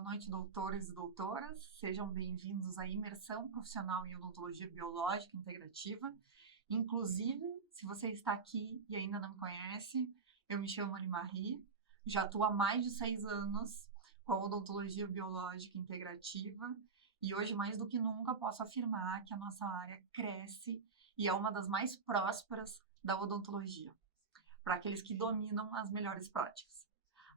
boa noite, doutores e doutoras. Sejam bem-vindos à imersão profissional em odontologia biológica integrativa. Inclusive, se você está aqui e ainda não me conhece, eu me chamo Anne Marie, já atuo há mais de 6 anos com a odontologia biológica integrativa e hoje, mais do que nunca, posso afirmar que a nossa área cresce e é uma das mais prósperas da odontologia, para aqueles que dominam as melhores práticas.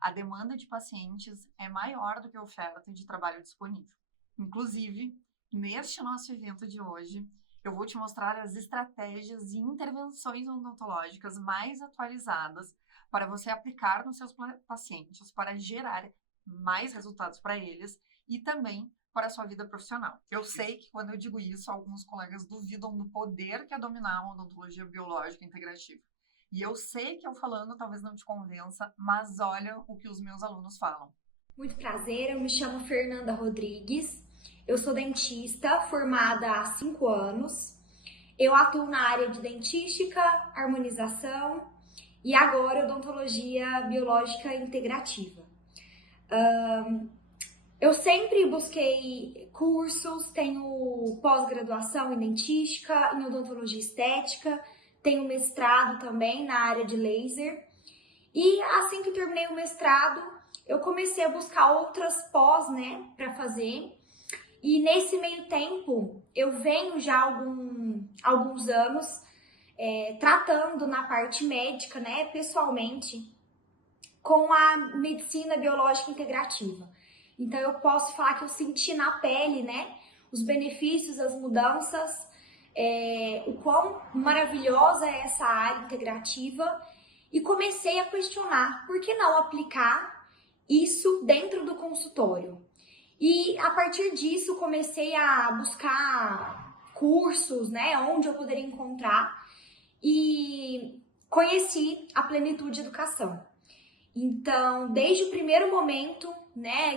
A demanda de pacientes é maior do que a oferta de trabalho disponível. Inclusive, neste nosso evento de hoje, eu vou te mostrar as estratégias e intervenções odontológicas mais atualizadas para você aplicar nos seus pacientes para gerar mais resultados para eles e também para a sua vida profissional. Eu sei que quando eu digo isso, alguns colegas duvidam do poder que é dominar a odontologia biológica integrativa. E eu sei que eu falando talvez não te convença, mas olha o que os meus alunos falam. Muito prazer, eu me chamo Fernanda Rodrigues, eu sou dentista formada há 5 anos, eu atuo na área de dentística, harmonização e agora odontologia biológica integrativa. Eu sempre busquei cursos, tenho pós-graduação em dentística, em odontologia estética, tenho mestrado também na área de laser. E assim que terminei o mestrado, eu comecei a buscar outras pós, para fazer. E nesse meio tempo, eu venho já há alguns anos tratando na parte médica, pessoalmente, com a medicina biológica integrativa. Então, eu posso falar que eu senti na pele, os benefícios, as mudanças, o quão maravilhosa é essa área integrativa e comecei a questionar por que não aplicar isso dentro do consultório. E a partir disso comecei a buscar cursos, onde eu poderia encontrar e conheci a Plenitude Educação. Então, desde o primeiro momento,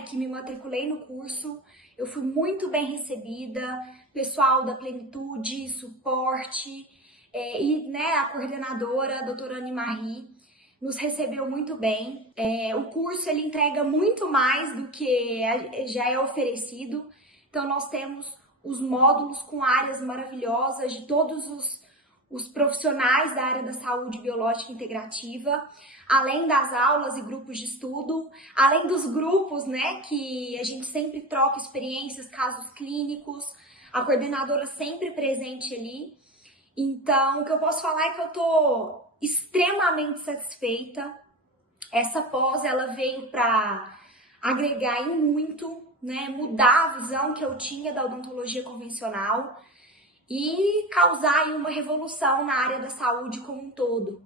que me matriculei no curso, eu fui muito bem recebida, pessoal da Plenitude, suporte, e a coordenadora, a doutora Anne Marie, nos recebeu muito bem. O curso ele entrega muito mais do que já é oferecido, então nós temos os módulos com áreas maravilhosas de todos os profissionais da área da saúde biológica integrativa, além das aulas e grupos de estudo, além dos grupos, que a gente sempre troca experiências, casos clínicos, a coordenadora sempre presente ali. Então, o que eu posso falar é que eu tô extremamente satisfeita. Essa pós, ela veio para agregar em muito, mudar a visão que eu tinha da odontologia convencional e causar aí uma revolução na área da saúde como um todo.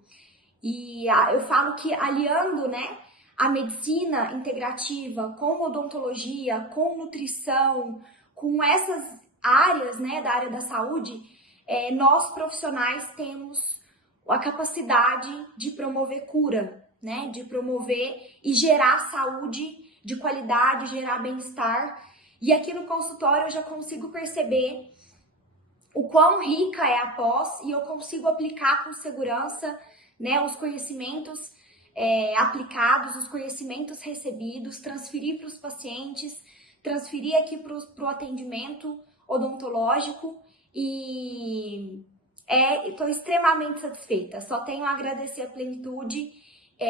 E eu falo que aliando, a medicina integrativa com odontologia, com nutrição, com essas áreas, da área da saúde, nós profissionais temos a capacidade de promover cura, de promover e gerar saúde de qualidade, gerar bem-estar. E aqui no consultório eu já consigo perceber o quão rica é a pós e eu consigo aplicar com segurança, os conhecimentos aplicados, os conhecimentos recebidos, transferir para os pacientes, transferir aqui para o atendimento odontológico e estou extremamente satisfeita. Só tenho a agradecer a Plenitude,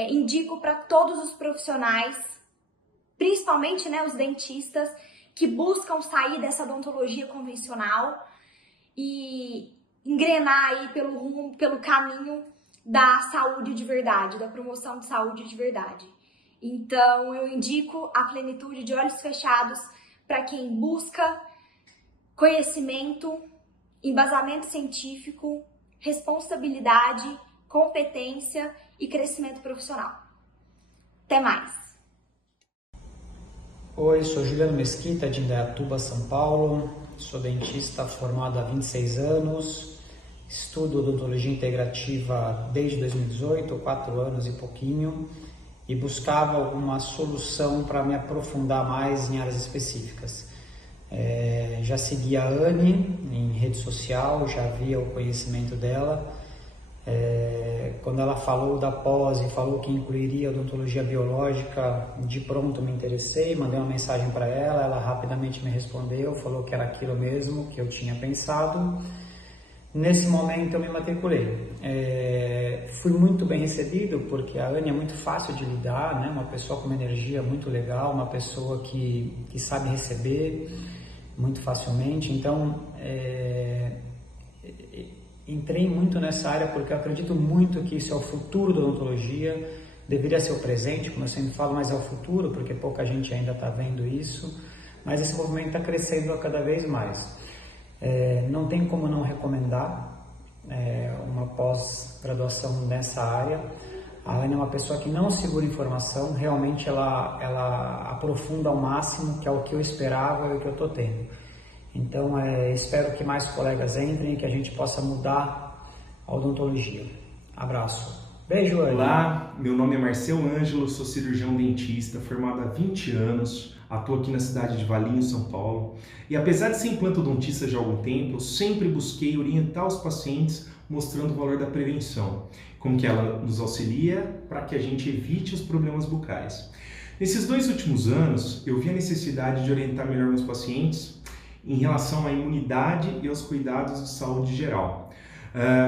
indico para todos os profissionais, principalmente os dentistas, que buscam sair dessa odontologia convencional e engrenar aí pelo caminho da saúde de verdade, da promoção de saúde de verdade. Então, eu indico a Plenitude de olhos fechados para quem busca conhecimento, embasamento científico, responsabilidade, competência e crescimento profissional. Até mais! Oi, sou Juliano Mesquita, de Indaiatuba, São Paulo. Sou dentista formado há 26 anos. Estudo odontologia integrativa desde 2018, 4 anos e pouquinho, e buscava alguma solução para me aprofundar mais em áreas específicas. Já segui a Anne em rede social, já via o conhecimento dela, Quando ela falou da pós e falou que incluiria odontologia biológica, de pronto me interessei, mandei uma mensagem para ela, ela rapidamente me respondeu, falou que era aquilo mesmo que eu tinha pensado. Nesse momento eu me matriculei. Fui muito bem recebido, porque a Anne é muito fácil de lidar, né? Uma pessoa com uma energia muito legal, uma pessoa que sabe receber muito facilmente. Então, entrei muito nessa área porque eu acredito muito que isso é o futuro da odontologia. Deveria ser o presente, como eu sempre falo, mas é o futuro, porque pouca gente ainda está vendo isso. Mas esse movimento está crescendo a cada vez mais. Não tem como não recomendar uma pós-graduação nessa área. A Ana é uma pessoa que não segura informação, realmente ela aprofunda ao máximo, que é o que eu esperava e o que eu estou tendo. Então, espero que mais colegas entrem e que a gente possa mudar a odontologia. Abraço. Beijo, Ana. Olá, meu nome é Marcel Ângelo, sou cirurgião dentista, formado há 20 anos, atuo aqui na cidade de Valinhos, São Paulo. E apesar de ser implantodontista já há algum tempo, eu sempre busquei orientar os pacientes mostrando o valor da prevenção, como que ela nos auxilia para que a gente evite os problemas bucais. Nesses 2 últimos anos, eu vi a necessidade de orientar melhor meus pacientes em relação à imunidade e aos cuidados de saúde geral.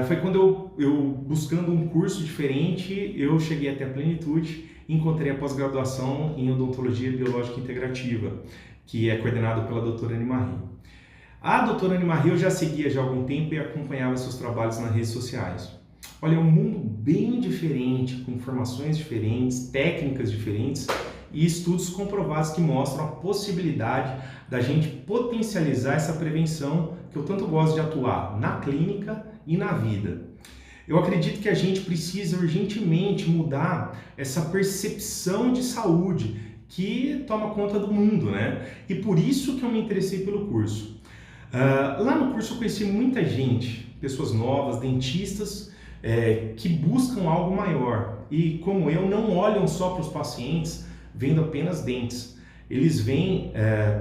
Foi quando eu, buscando um curso diferente, eu cheguei até a Plenitude e encontrei a pós-graduação em Odontologia Biológica Integrativa, que é coordenado pela doutora Anne Marie. A doutora Anne Marie eu já seguia já há algum tempo e acompanhava seus trabalhos nas redes sociais. Olha, é um mundo bem diferente, com informações diferentes, técnicas diferentes e estudos comprovados que mostram a possibilidade da gente potencializar essa prevenção que eu tanto gosto de atuar na clínica e na vida. Eu acredito que a gente precisa urgentemente mudar essa percepção de saúde que toma conta do mundo, né? E por isso que eu me interessei pelo curso. Lá no curso eu conheci muita gente, pessoas novas, dentistas, que buscam algo maior e, como eu, não olham só para os pacientes vendo apenas dentes. Eles veem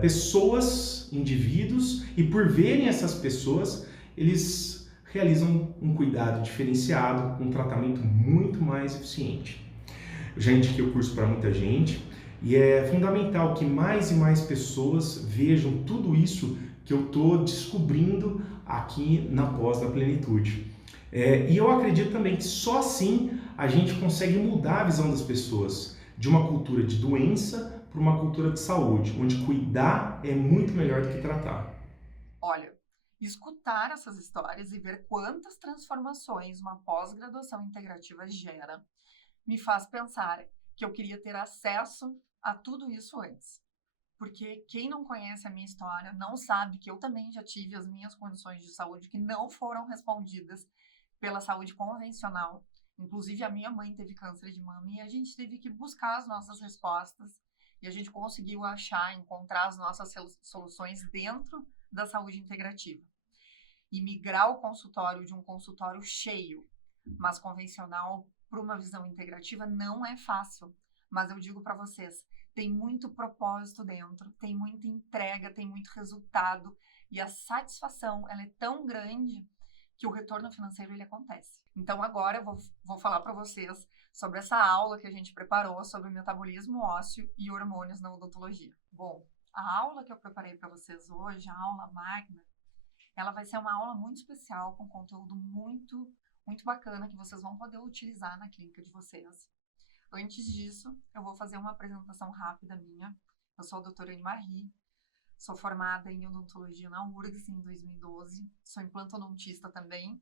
pessoas, indivíduos, e por verem essas pessoas, eles realizam um cuidado diferenciado, um tratamento muito mais eficiente. Eu já indiquei o curso para muita gente e é fundamental que mais e mais pessoas vejam tudo isso que eu estou descobrindo aqui na pós da Plenitude. E eu acredito também que só assim a gente consegue mudar a visão das pessoas de uma cultura de doença para uma cultura de saúde, onde cuidar é muito melhor do que tratar. Olha, escutar essas histórias e ver quantas transformações uma pós-graduação integrativa gera me faz pensar que eu queria ter acesso a tudo isso antes. Porque quem não conhece a minha história não sabe que eu também já tive as minhas condições de saúde que não foram respondidas pela saúde convencional. Inclusive, a minha mãe teve câncer de mama e a gente teve que buscar as nossas respostas e a gente conseguiu encontrar as nossas soluções dentro da saúde integrativa. E migrar o consultório de um consultório cheio, mas convencional, para uma visão integrativa não é fácil. Mas eu digo para vocês, tem muito propósito dentro, tem muita entrega, tem muito resultado e a satisfação ela é tão grande que o retorno financeiro ele acontece. Então agora eu vou falar para vocês sobre essa aula que a gente preparou sobre metabolismo ósseo e hormônios na odontologia. Bom, a aula que eu preparei para vocês hoje, a aula magna, ela vai ser uma aula muito especial, com conteúdo muito, muito bacana que vocês vão poder utilizar na clínica de vocês. Antes disso, eu vou fazer uma apresentação rápida minha. Eu sou a doutora Anne Marie, sou formada em odontologia na URGS em 2012, sou implantodontista também,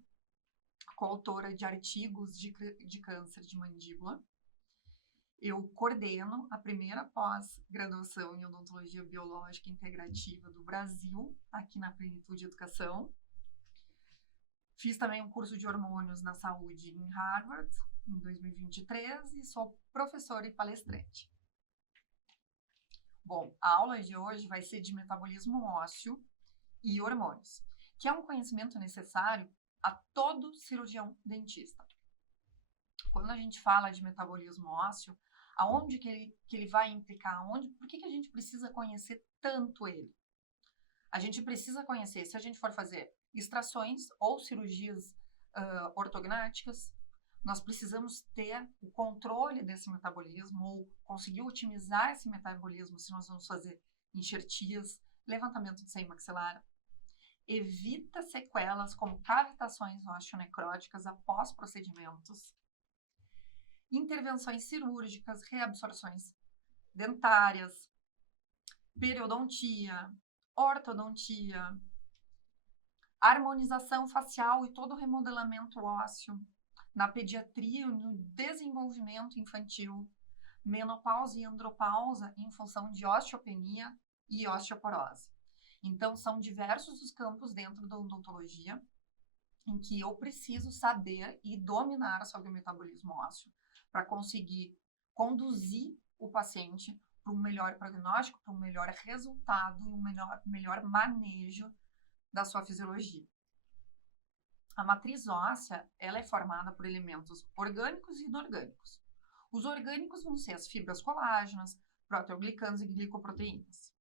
coautora de artigos de câncer de mandíbula. Eu coordeno a primeira pós-graduação em odontologia biológica integrativa do Brasil, aqui na Plenitude Educação. Fiz também um curso de hormônios na saúde em Harvard, em 2023, e sou professora e palestrante. Bom, a aula de hoje vai ser de metabolismo ósseo e hormônios, que é um conhecimento necessário a todo cirurgião dentista. Quando a gente fala de metabolismo ósseo, aonde que ele vai implicar? Por que a gente precisa conhecer tanto ele? A gente precisa conhecer, se a gente for fazer extrações ou cirurgias ortognáticas. Nós precisamos ter o controle desse metabolismo ou conseguir otimizar esse metabolismo se nós vamos fazer enxertias, levantamento de seio maxilar. Evita sequelas como cavitações osteonecróticas após procedimentos. Intervenções cirúrgicas, reabsorções dentárias, periodontia, ortodontia, harmonização facial e todo o remodelamento ósseo, na pediatria, no desenvolvimento infantil, menopausa e andropausa em função de osteopenia e osteoporose. Então, são diversos os campos dentro da odontologia em que eu preciso saber e dominar sobre o metabolismo ósseo para conseguir conduzir o paciente para um melhor prognóstico, para um melhor resultado e um melhor manejo da sua fisiologia. A matriz óssea, ela é formada por elementos orgânicos e inorgânicos. Os orgânicos vão ser as fibras colágenas, proteoglicanos e glicoproteínas.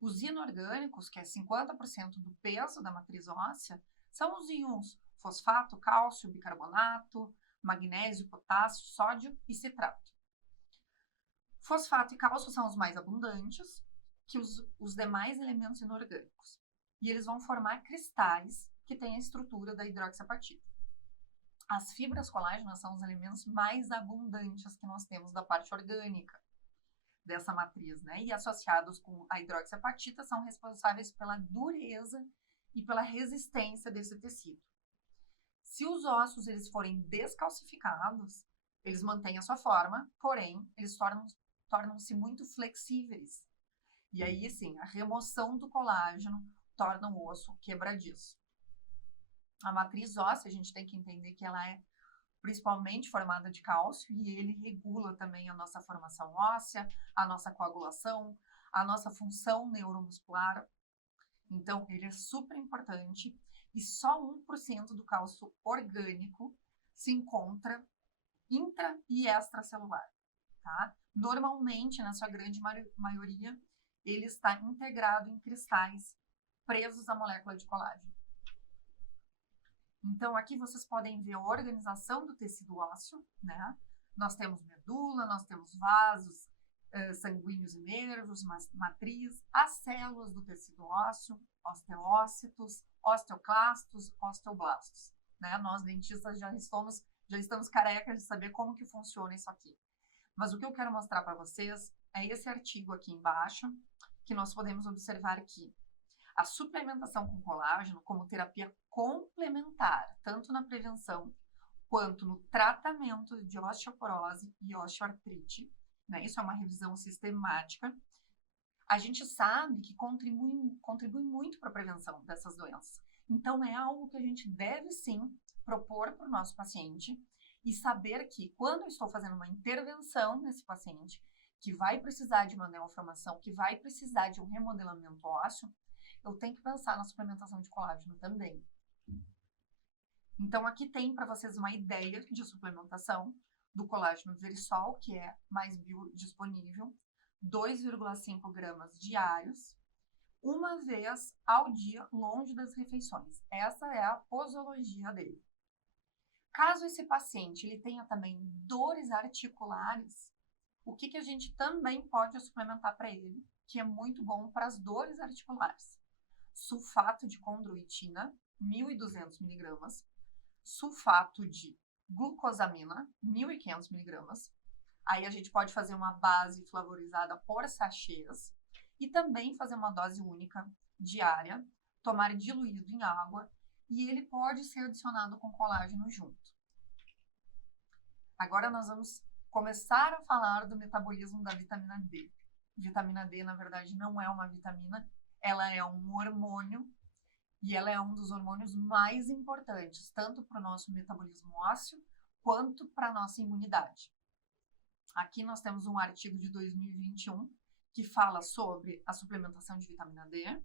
Os inorgânicos, que é 50% do peso da matriz óssea, são os íons fosfato, cálcio, bicarbonato, magnésio, potássio, sódio e citrato. Fosfato e cálcio são os mais abundantes que os demais elementos inorgânicos. E eles vão formar cristais que têm a estrutura da hidroxiapatita. As fibras colágenas são os elementos mais abundantes que nós temos da parte orgânica dessa matriz, né? E associados com a hidroxiapatita são responsáveis pela dureza e pela resistência desse tecido. Se os ossos eles forem descalcificados, eles mantêm a sua forma, porém, eles tornam-se muito flexíveis. E aí, sim, a remoção do colágeno torna o osso quebradiço. A matriz óssea, a gente tem que entender que ela é principalmente formada de cálcio e ele regula também a nossa formação óssea, a nossa coagulação, a nossa função neuromuscular. Então, ele é super importante e só 1% do cálcio orgânico se encontra intra- e extracelular, tá? Normalmente, na sua grande maioria, ele está integrado em cristais presos à molécula de colágeno. Então, aqui vocês podem ver a organização do tecido ósseo, né? Nós temos medula, nós temos vasos sanguíneos e nervos, matriz, as células do tecido ósseo, osteócitos, osteoclastos, osteoblastos, né? Nós, dentistas, já estamos carecas de saber como que funciona isso aqui. Mas o que eu quero mostrar para vocês é esse artigo aqui embaixo, que nós podemos observar aqui. A suplementação com colágeno como terapia complementar, tanto na prevenção quanto no tratamento de osteoporose e osteoartrite, né? Isso é uma revisão sistemática. A gente sabe que contribui muito para a prevenção dessas doenças. Então, é algo que a gente deve, sim, propor para o nosso paciente e saber que, quando eu estou fazendo uma intervenção nesse paciente, que vai precisar de uma neoformação, que vai precisar de um remodelamento ósseo, eu tenho que pensar na suplementação de colágeno também. Então, aqui tem para vocês uma ideia de suplementação do colágeno Verisol, que é mais biodisponível, 2,5 gramas diários, uma vez ao dia, longe das refeições. Essa é a posologia dele. Caso esse paciente ele tenha também dores articulares, o que a gente também pode suplementar para ele, que é muito bom para as dores articulares? Sulfato de condroitina, 1.200 mg, sulfato de glucosamina, 1.500 mg. Aí a gente pode fazer uma base flavorizada por sachês e também fazer uma dose única diária, tomar diluído em água e ele pode ser adicionado com colágeno junto. Agora nós vamos começar a falar do metabolismo da vitamina D. Vitamina D, na verdade, não é uma vitamina, ela é um hormônio e ela é um dos hormônios mais importantes, tanto para o nosso metabolismo ósseo quanto para a nossa imunidade. Aqui nós temos um artigo de 2021 que fala sobre a suplementação de vitamina D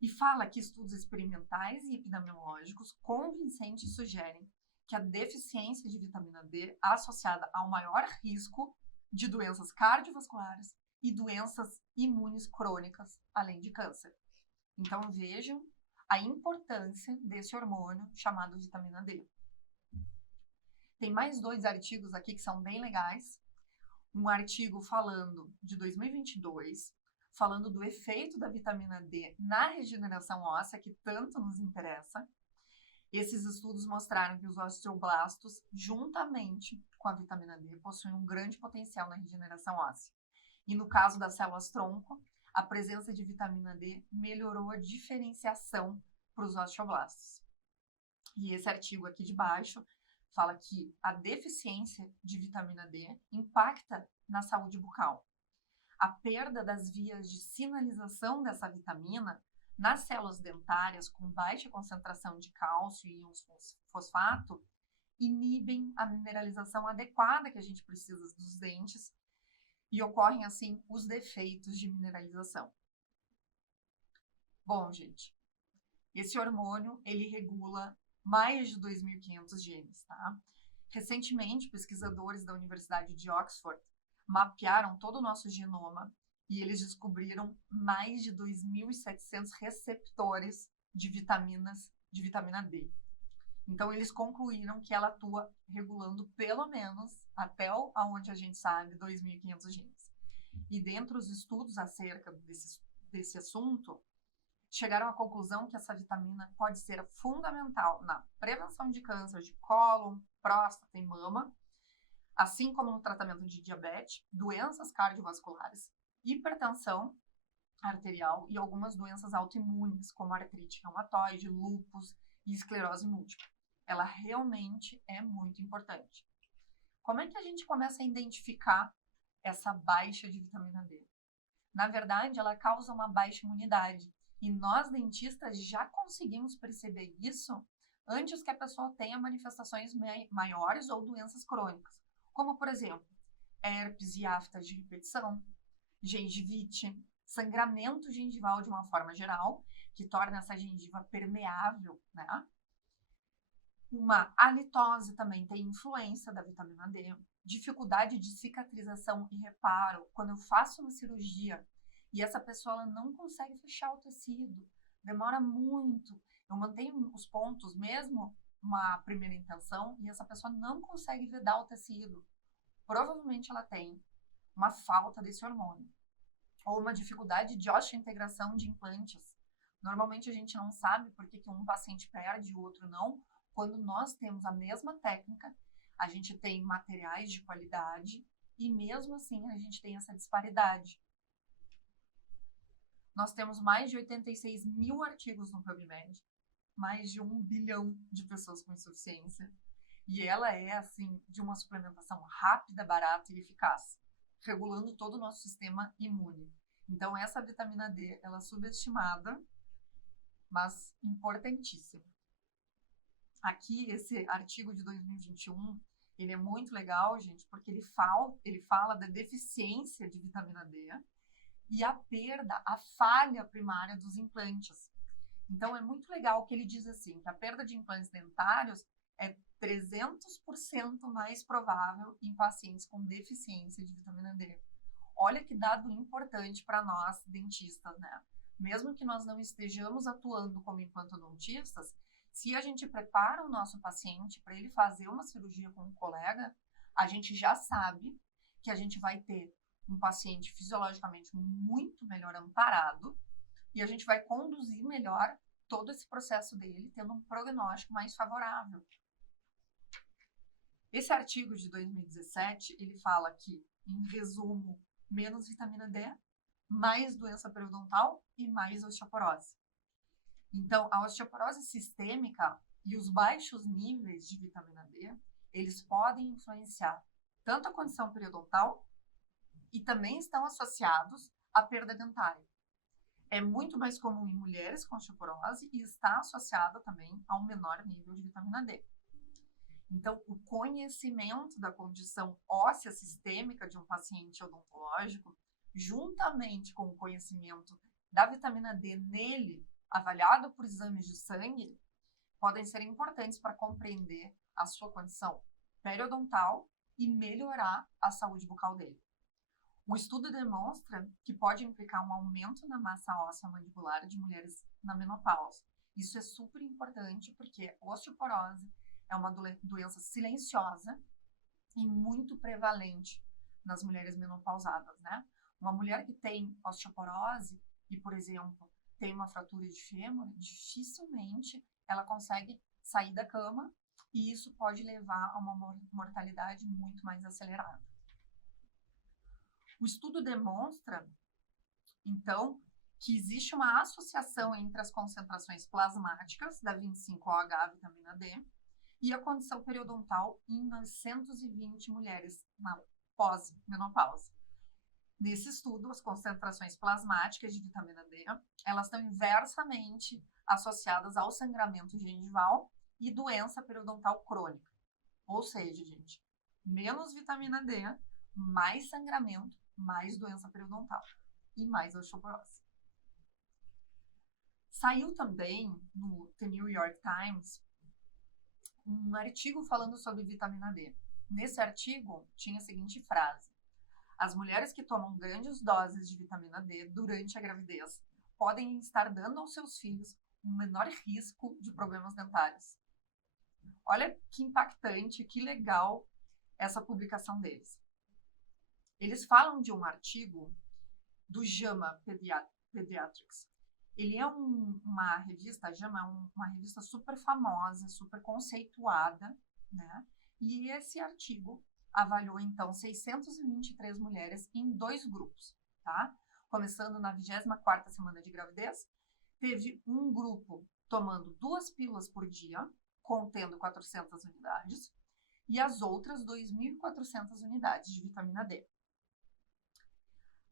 e fala que estudos experimentais e epidemiológicos convincentes sugerem que a deficiência de vitamina D associada ao maior risco de doenças cardiovasculares e doenças imunes crônicas, além de câncer. Então, vejam a importância desse hormônio chamado vitamina D. Tem mais 2 artigos aqui que são bem legais. Um artigo falando de 2022, falando do efeito da vitamina D na regeneração óssea, que tanto nos interessa. Esses estudos mostraram que os osteoblastos, juntamente com a vitamina D, possuem um grande potencial na regeneração óssea. E no caso das células-tronco, a presença de vitamina D melhorou a diferenciação para os osteoblastos. E esse artigo aqui de baixo fala que a deficiência de vitamina D impacta na saúde bucal. A perda das vias de sinalização dessa vitamina nas células dentárias com baixa concentração de cálcio e íons fosfato inibem a mineralização adequada que a gente precisa dos dentes e ocorrem, assim, os defeitos de mineralização. Bom, gente, esse hormônio, ele regula mais de 2.500 genes, tá? Recentemente, pesquisadores da Universidade de Oxford mapearam todo o nosso genoma e eles descobriram mais de 2.700 receptores de vitamina D. Então, eles concluíram que ela atua regulando pelo menos, até aonde a gente sabe, 2.500 genes. E dentre os estudos acerca desse assunto, chegaram à conclusão que essa vitamina pode ser fundamental na prevenção de câncer de cólon, próstata e mama, assim como no tratamento de diabetes, doenças cardiovasculares, hipertensão arterial e algumas doenças autoimunes, como artrite reumatoide, lúpus e esclerose múltipla. Ela realmente é muito importante. Como é que a gente começa a identificar essa baixa de vitamina D? Na verdade, ela causa uma baixa imunidade. E nós, dentistas, já conseguimos perceber isso antes que a pessoa tenha manifestações maiores ou doenças crônicas, como, por exemplo, herpes e afta de repetição, gengivite, sangramento gengival de uma forma geral, que torna essa gengiva permeável, né? Uma halitose também tem influência da vitamina D, dificuldade de cicatrização e reparo. Quando eu faço uma cirurgia e essa pessoa ela não consegue fechar o tecido, demora muito, eu mantenho os pontos, mesmo uma primeira intenção, e essa pessoa não consegue vedar o tecido. Provavelmente ela tem uma falta desse hormônio, ou uma dificuldade de osteointegração de implantes. Normalmente a gente não sabe por que um paciente perde e o outro não. Quando nós temos a mesma técnica, a gente tem materiais de qualidade e mesmo assim a gente tem essa disparidade. Nós temos mais de 86 mil artigos no PubMed, mais de 1 bilhão de pessoas com insuficiência. E ela é, assim, de uma suplementação rápida, barata e eficaz, regulando todo o nosso sistema imune. Então, essa vitamina D, ela é subestimada, mas importantíssima. Aqui, esse artigo de 2021, ele é muito legal, gente, porque ele fala da deficiência de vitamina D e a perda, a falha primária dos implantes. Então, é muito legal que ele diz assim, que a perda de implantes dentários é 300% mais provável em pacientes com deficiência de vitamina D. Olha que dado importante para nós, dentistas, né? Mesmo que nós não estejamos atuando como implantodontistas, se a gente prepara o nosso paciente para ele fazer uma cirurgia com um colega, a gente já sabe que a gente vai ter um paciente fisiologicamente muito melhor amparado e a gente vai conduzir melhor todo esse processo dele, tendo um prognóstico mais favorável. Esse artigo de 2017, ele fala que, em resumo, menos vitamina D, mais doença periodontal e mais osteoporose. Então, a osteoporose sistêmica e os baixos níveis de vitamina D, eles podem influenciar tanto a condição periodontal e também estão associados à perda dentária. É muito mais comum em mulheres com osteoporose e está associada também a um menor nível de vitamina D. Então, o conhecimento da condição óssea sistêmica de um paciente odontológico, juntamente com o conhecimento da vitamina D nele, avaliado por exames de sangue, podem ser importantes para compreender a sua condição periodontal e melhorar a saúde bucal dele. O estudo demonstra que pode implicar um aumento na massa óssea mandibular de mulheres na menopausa Isso é super importante porque osteoporose é uma doença silenciosa e muito prevalente nas mulheres menopausadas, né? Uma mulher que tem osteoporose e, por exemplo, tem uma fratura de fêmur, dificilmente ela consegue sair da cama e isso pode levar a uma mortalidade muito mais acelerada. O estudo demonstra, então, que existe uma associação entre as concentrações plasmáticas da 25-OH, vitamina D, e a condição periodontal em 920 mulheres na pós-menopausa. Nesse estudo, as concentrações plasmáticas de vitamina D, elas estão inversamente associadas ao sangramento gengival e doença periodontal crônica. Ou seja, gente, menos vitamina D, mais sangramento, mais doença periodontal e mais osteoporose. Saiu também no The New York Times um artigo falando sobre vitamina D. Nesse artigo tinha a seguinte frase: as mulheres que tomam grandes doses de vitamina D durante a gravidez podem estar dando aos seus filhos um menor risco de problemas dentários. Olha que impactante, que legal essa publicação deles. Eles falam de um artigo do JAMA Pediatrics. Ele é uma revista, a JAMA é uma revista super famosa, super conceituada, né? E esse artigo avaliou, então, 623 mulheres em 2 grupos, tá? Começando na 24ª semana de gravidez, teve um grupo tomando 2 pílulas por dia, contendo 400 unidades, e as outras 2.400 unidades de vitamina D.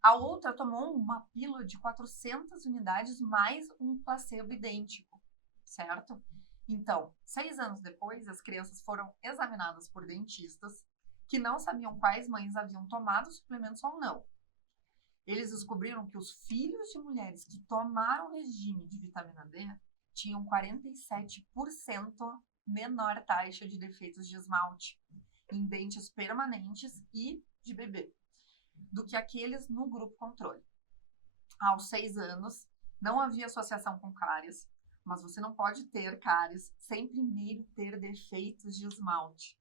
A outra tomou uma pílula de 400 unidades mais um placebo idêntico, certo? Então, 6 anos depois, as crianças foram examinadas por dentistas que não sabiam quais mães haviam tomado suplementos ou não. Eles descobriram que os filhos de mulheres que tomaram regime de vitamina D tinham 47% menor taxa de defeitos de esmalte em dentes permanentes e de bebê do que aqueles no grupo controle. Aos 6 anos, não havia associação com cáries, mas você não pode ter cáries sem primeiro ter defeitos de esmalte.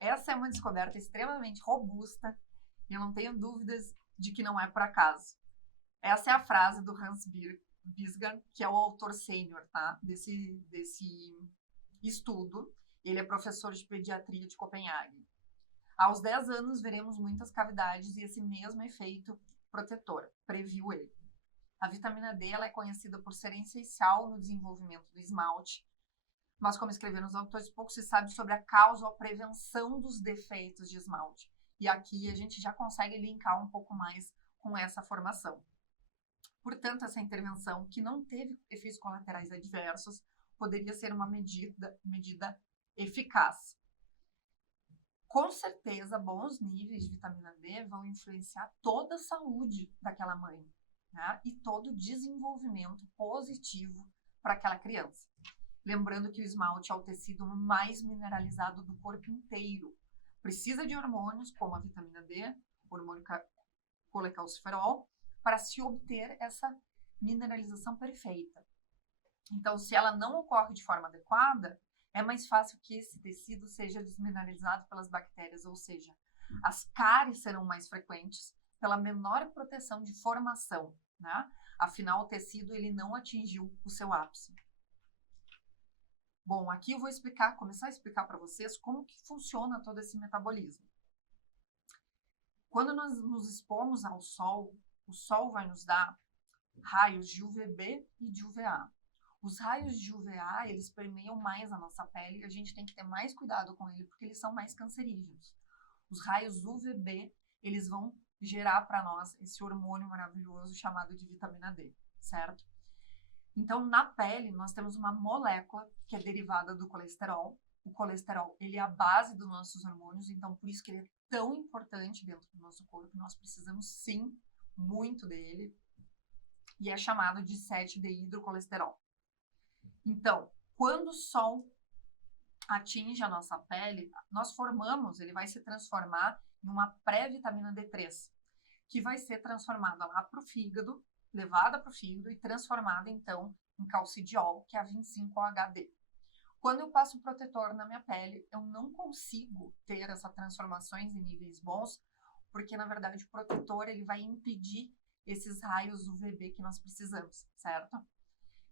Essa é uma descoberta extremamente robusta e eu não tenho dúvidas de que não é por acaso. Essa é a frase do Hans Bisgarn, que é o autor sênior, tá? desse estudo. Ele é professor de pediatria de Copenhague. Aos 10 anos, veremos muitas cavidades e esse mesmo efeito protetor, previu ele. A vitamina D ela é conhecida por ser essencial no desenvolvimento do esmalte, mas como escreveram os autores, pouco se sabe sobre a causa ou a prevenção dos defeitos de esmalte. E aqui a gente já consegue linkar um pouco mais com essa formação. Portanto, essa intervenção, que não teve efeitos colaterais adversos, poderia ser uma medida eficaz. Com certeza, bons níveis de vitamina D vão influenciar toda a saúde daquela mãe, né? E todo o desenvolvimento positivo para aquela criança. Lembrando que o esmalte é o tecido mais mineralizado do corpo inteiro. Precisa de hormônios como a vitamina D, hormônio colecalciferol, para se obter essa mineralização perfeita. Então, se ela não ocorre de forma adequada, é mais fácil que esse tecido seja desmineralizado pelas bactérias, ou seja, as cáries serão mais frequentes pela menor proteção de formação, né? Afinal, o tecido ele não atingiu o seu ápice. Bom, aqui eu vou começar a explicar para vocês como que funciona todo esse metabolismo. Quando nós nos expomos ao sol, o sol vai nos dar raios de UVB e de UVA. Os raios de UVA, eles permeiam mais a nossa pele e a gente tem que ter mais cuidado com eles porque eles são mais cancerígenos. Os raios UVB, eles vão gerar para nós esse hormônio maravilhoso chamado de vitamina D, certo? Então, na pele, nós temos uma molécula que é derivada do colesterol. O colesterol, ele é a base dos nossos hormônios, então por isso que ele é tão importante dentro do nosso corpo. Nós precisamos, sim, muito dele. E é chamado de 7-deidrocolesterol. Então, quando o sol atinge a nossa pele, ele vai se transformar em uma pré-vitamina D3, que vai ser transformada lá para o fígado levada para o fígado e transformada, então, em calcidiol, que é a 25-OHD. Quando eu passo protetor na minha pele, eu não consigo ter essas transformações em níveis bons, porque, na verdade, o protetor ele vai impedir esses raios UVB que nós precisamos, certo?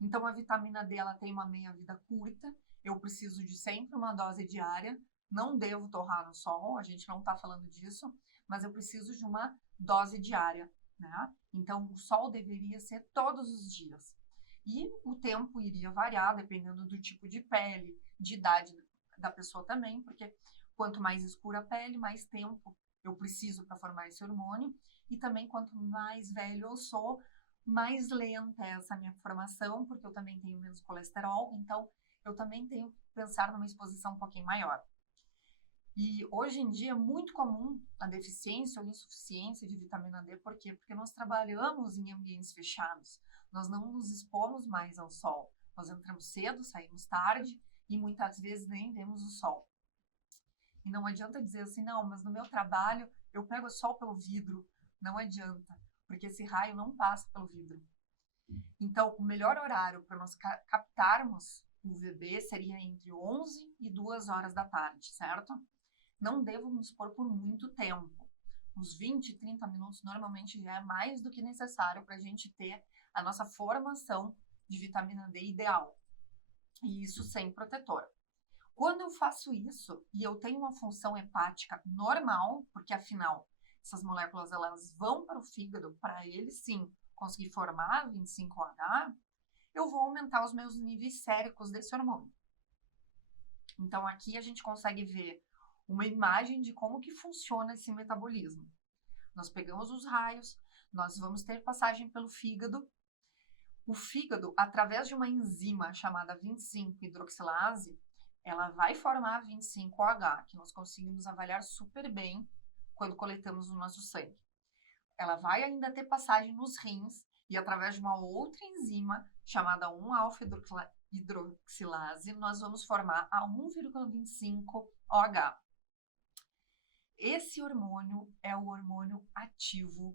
Então, a vitamina D ela tem uma meia-vida curta, eu preciso de sempre uma dose diária, não devo torrar no sol, a gente não está falando disso, mas eu preciso de uma dose diária, né? Então, o sol deveria ser todos os dias. E o tempo iria variar dependendo do tipo de pele, de idade da pessoa também, porque quanto mais escura a pele, mais tempo eu preciso para formar esse hormônio. E também quanto mais velho eu sou, mais lenta é essa minha formação, porque eu também tenho menos colesterol, então eu também tenho que pensar numa exposição um pouquinho maior. E hoje em dia é muito comum a deficiência ou insuficiência de vitamina D, por quê? Porque nós trabalhamos em ambientes fechados, nós não nos expomos mais ao sol, nós entramos cedo, saímos tarde e muitas vezes nem vemos o sol. E não adianta dizer assim, não, mas no meu trabalho eu pego o sol pelo vidro, não adianta, porque esse raio não passa pelo vidro. Então, o melhor horário para nós captarmos o UVB seria entre 11 e 2 horas da tarde, certo? Não devo me expor por muito tempo. Uns 20, 30 minutos normalmente já é mais do que necessário para a gente ter a nossa formação de vitamina D ideal. E isso sem protetor. Quando eu faço isso e eu tenho uma função hepática normal, porque afinal essas moléculas elas vão para o fígado para ele sim conseguir formar 25-H, eu vou aumentar os meus níveis séricos desse hormônio. Então aqui a gente consegue ver uma imagem de como que funciona esse metabolismo. Nós pegamos os raios, nós vamos ter passagem pelo fígado. O fígado, através de uma enzima chamada 25-hidroxilase, ela vai formar 25-OH, que nós conseguimos avaliar super bem quando coletamos o nosso sangue. Ela vai ainda ter passagem nos rins e através de uma outra enzima chamada 1-alfa-hidroxilase, nós vamos formar a 1,25-OH. Esse hormônio é o hormônio ativo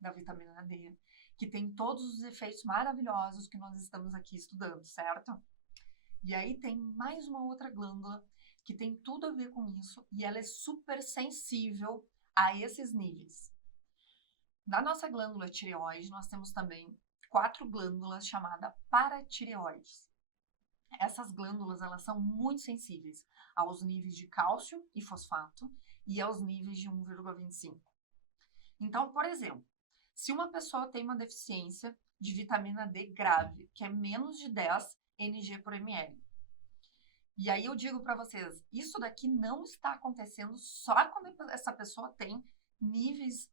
da vitamina D, que tem todos os efeitos maravilhosos que nós estamos aqui estudando, certo? E aí tem mais uma outra glândula que tem tudo a ver com isso e ela é super sensível a esses níveis. Na nossa glândula tireoide, nós temos também 4 glândulas chamadas paratireoides. Essas glândulas, elas são muito sensíveis aos níveis de cálcio e fosfato e aos níveis de 1,25. Então, por exemplo, se uma pessoa tem uma deficiência de vitamina D grave, que é menos de 10 Ng por ml, e aí eu digo para vocês, isso daqui não está acontecendo só quando essa pessoa tem níveis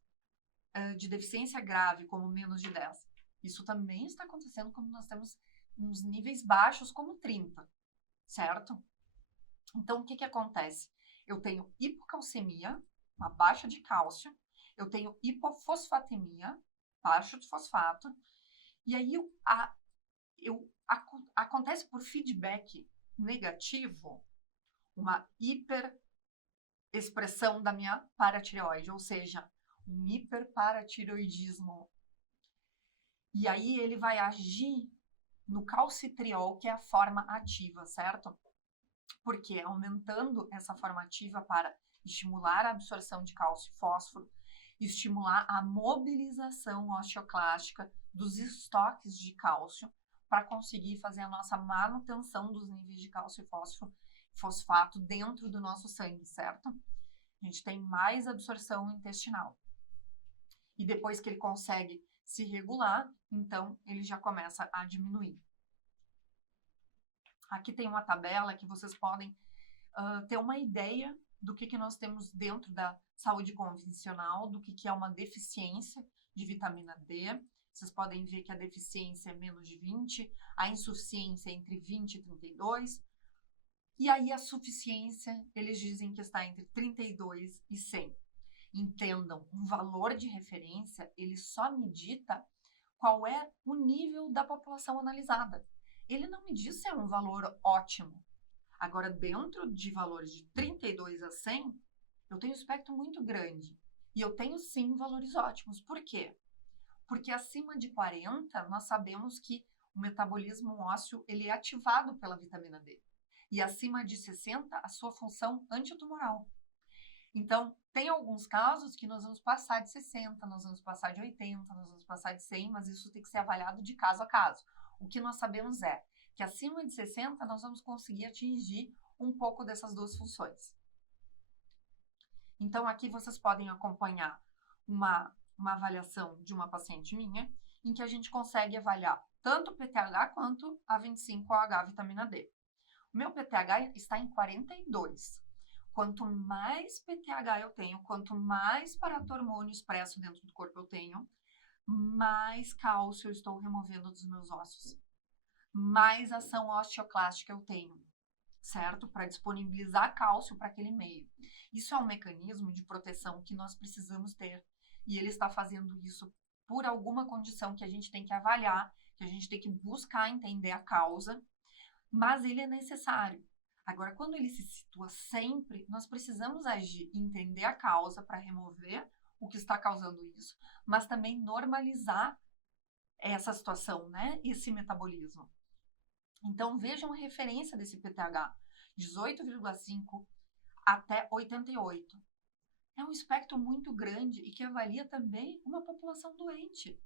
de deficiência grave, como menos de 10. Isso também está acontecendo quando nós temos uns níveis baixos, como 30, certo? Então, o que acontece? Eu tenho hipocalcemia, uma baixa de cálcio, eu tenho hipofosfatemia, baixa de fosfato, e aí acontece por feedback negativo uma hiperexpressão da minha paratireoide, ou seja, um hiperparatireoidismo. E aí ele vai agir no calcitriol, que é a forma ativa, certo? Porque aumentando essa forma ativa para estimular a absorção de cálcio e fósforo, estimular a mobilização osteoclástica dos estoques de cálcio para conseguir fazer a nossa manutenção dos níveis de cálcio e fosfato dentro do nosso sangue, certo? A gente tem mais absorção intestinal. E depois que ele consegue se regular, então ele já começa a diminuir. Aqui tem uma tabela que vocês podem ter uma ideia do que nós temos dentro da saúde convencional, do que é uma deficiência de vitamina D. Vocês podem ver que a deficiência é menos de 20, a insuficiência é entre 20 e 32, e aí a suficiência, eles dizem que está entre 32 e 100. Entendam, um valor de referência, ele só me dita qual é o nível da população analisada. Ele não me diz se é um valor ótimo. Agora, dentro de valores de 32 a 100, eu tenho um espectro muito grande. E eu tenho, sim, valores ótimos. Por quê? Porque acima de 40, nós sabemos que o metabolismo ósseo ele é ativado pela vitamina D. E acima de 60, a sua função antitumoral. Então, tem alguns casos que nós vamos passar de 60, nós vamos passar de 80, nós vamos passar de 100, mas isso tem que ser avaliado de caso a caso. O que nós sabemos é que acima de 60, nós vamos conseguir atingir um pouco dessas duas funções. Então, aqui vocês podem acompanhar uma avaliação de uma paciente minha, em que a gente consegue avaliar tanto o PTH quanto a 25-OH vitamina D. O meu PTH está em 42. Quanto mais PTH eu tenho, quanto mais paratormônio expresso dentro do corpo eu tenho, mais cálcio eu estou removendo dos meus ossos. Mais ação osteoclástica eu tenho, certo? Para disponibilizar cálcio para aquele meio. Isso é um mecanismo de proteção que nós precisamos ter. E ele está fazendo isso por alguma condição que a gente tem que avaliar, que a gente tem que buscar entender a causa, mas ele é necessário. Agora, quando ele se situa sempre, nós precisamos agir, entender a causa para remover o que está causando isso, mas também normalizar essa situação, né? Esse metabolismo. Então, vejam a referência desse PTH, 18,5 até 88. É um espectro muito grande e que avalia também uma população doente.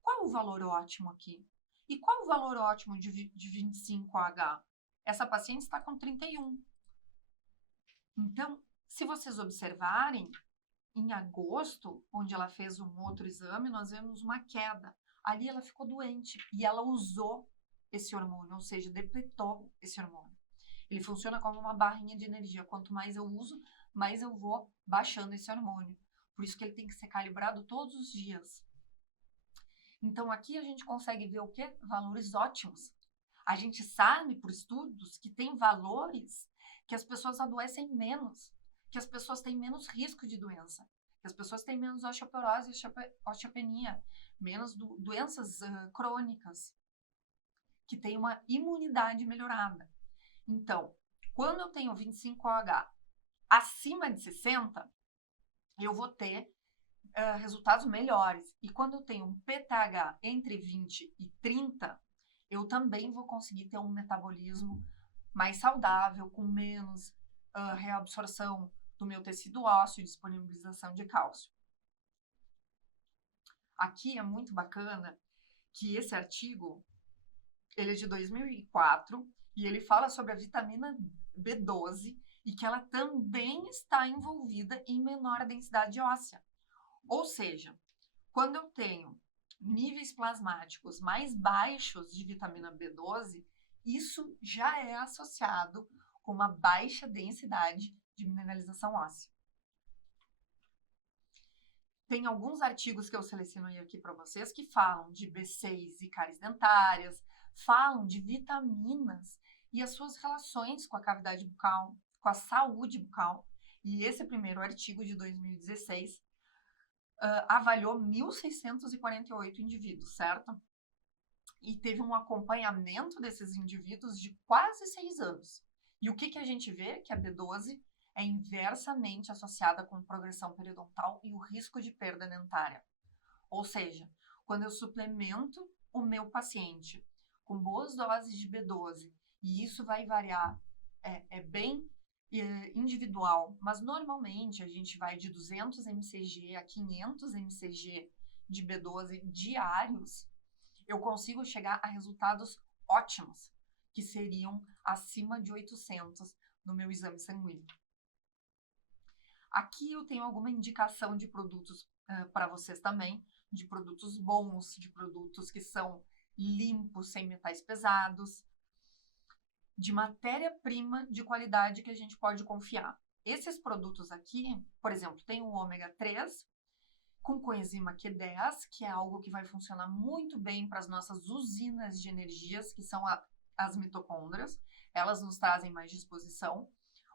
Qual o valor ótimo aqui? E qual o valor ótimo de 25H? Essa paciente está com 31. Então, se vocês observarem, em agosto, onde ela fez um outro exame, nós vemos uma queda. Ali ela ficou doente e ela usou esse hormônio, ou seja, depletou esse hormônio. Ele funciona como uma barrinha de energia. Quanto mais eu uso, mais eu vou baixando esse hormônio. Por isso que ele tem que ser calibrado todos os dias. Então, aqui a gente consegue ver o quê? Valores ótimos. A gente sabe, por estudos, que tem valores que as pessoas adoecem menos, que as pessoas têm menos risco de doença, que as pessoas têm menos osteoporose, osteopenia, menos doenças crônicas, que têm uma imunidade melhorada. Então, quando eu tenho 25OH acima de 60, eu vou ter resultados melhores. E quando eu tenho um PTH entre 20 e 30, eu também vou conseguir ter um metabolismo mais saudável, com menos reabsorção do meu tecido ósseo e disponibilização de cálcio. Aqui é muito bacana que esse artigo, ele é de 2004 e ele fala sobre a vitamina B12 e que ela também está envolvida em menor densidade óssea. Ou seja, quando eu tenho níveis plasmáticos mais baixos de vitamina B12, isso já é associado com uma baixa densidade de mineralização óssea. Tem alguns artigos que eu selecionei aqui para vocês que falam de B6 e cáries dentárias, falam de vitaminas e as suas relações com a cavidade bucal, com a saúde bucal. E esse primeiro artigo de 2016 avaliou 1.648 indivíduos, certo? E teve um acompanhamento desses indivíduos de quase 6 anos. E o que a gente vê? Que a B12 é inversamente associada com progressão periodontal e o risco de perda dentária. Ou seja, quando eu suplemento o meu paciente com boas doses de B12, e isso vai variar, é bem individual, mas normalmente a gente vai de 200 mcg a 500 mcg de B12 diários, eu consigo chegar a resultados ótimos, que seriam acima de 800 no meu exame sanguíneo. Aqui eu tenho alguma indicação de produtos para vocês também, de produtos bons, de produtos que são limpos, sem metais pesados, de matéria-prima de qualidade que a gente pode confiar. Esses produtos aqui, por exemplo, tem o ômega 3 com coenzima Q10, que é algo que vai funcionar muito bem para as nossas usinas de energias, que são as mitocôndrias. Elas nos trazem mais disposição.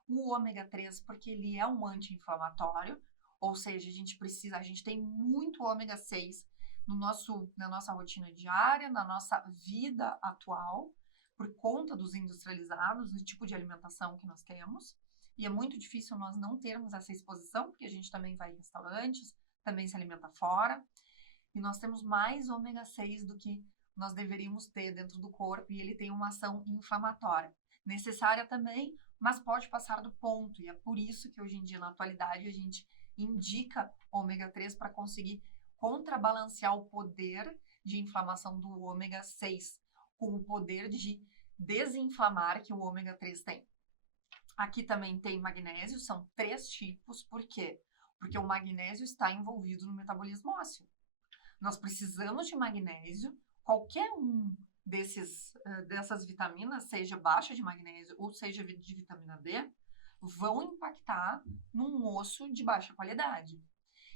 O ômega 3, porque ele é um anti-inflamatório, ou seja, a gente tem muito ômega 6 na nossa rotina diária, na nossa vida atual, por conta dos industrializados, do tipo de alimentação que nós temos. E é muito difícil nós não termos essa exposição, porque a gente também vai em restaurantes, também se alimenta fora. e nós temos mais ômega 6 do que nós deveríamos ter dentro do corpo, e ele tem uma ação inflamatória. Necessária também, mas pode passar do ponto, e é por isso que hoje em dia, na atualidade, a gente indica ômega 3 para conseguir contrabalancear o poder de inflamação do ômega 6 com o poder de desinflamar que o ômega 3 tem. Aqui também tem magnésio, são 3 tipos, por quê? Porque o magnésio está envolvido no metabolismo ósseo. Nós precisamos de magnésio, qualquer um dessas vitaminas, seja baixa de magnésio ou seja de vitamina D, vão impactar num osso de baixa qualidade.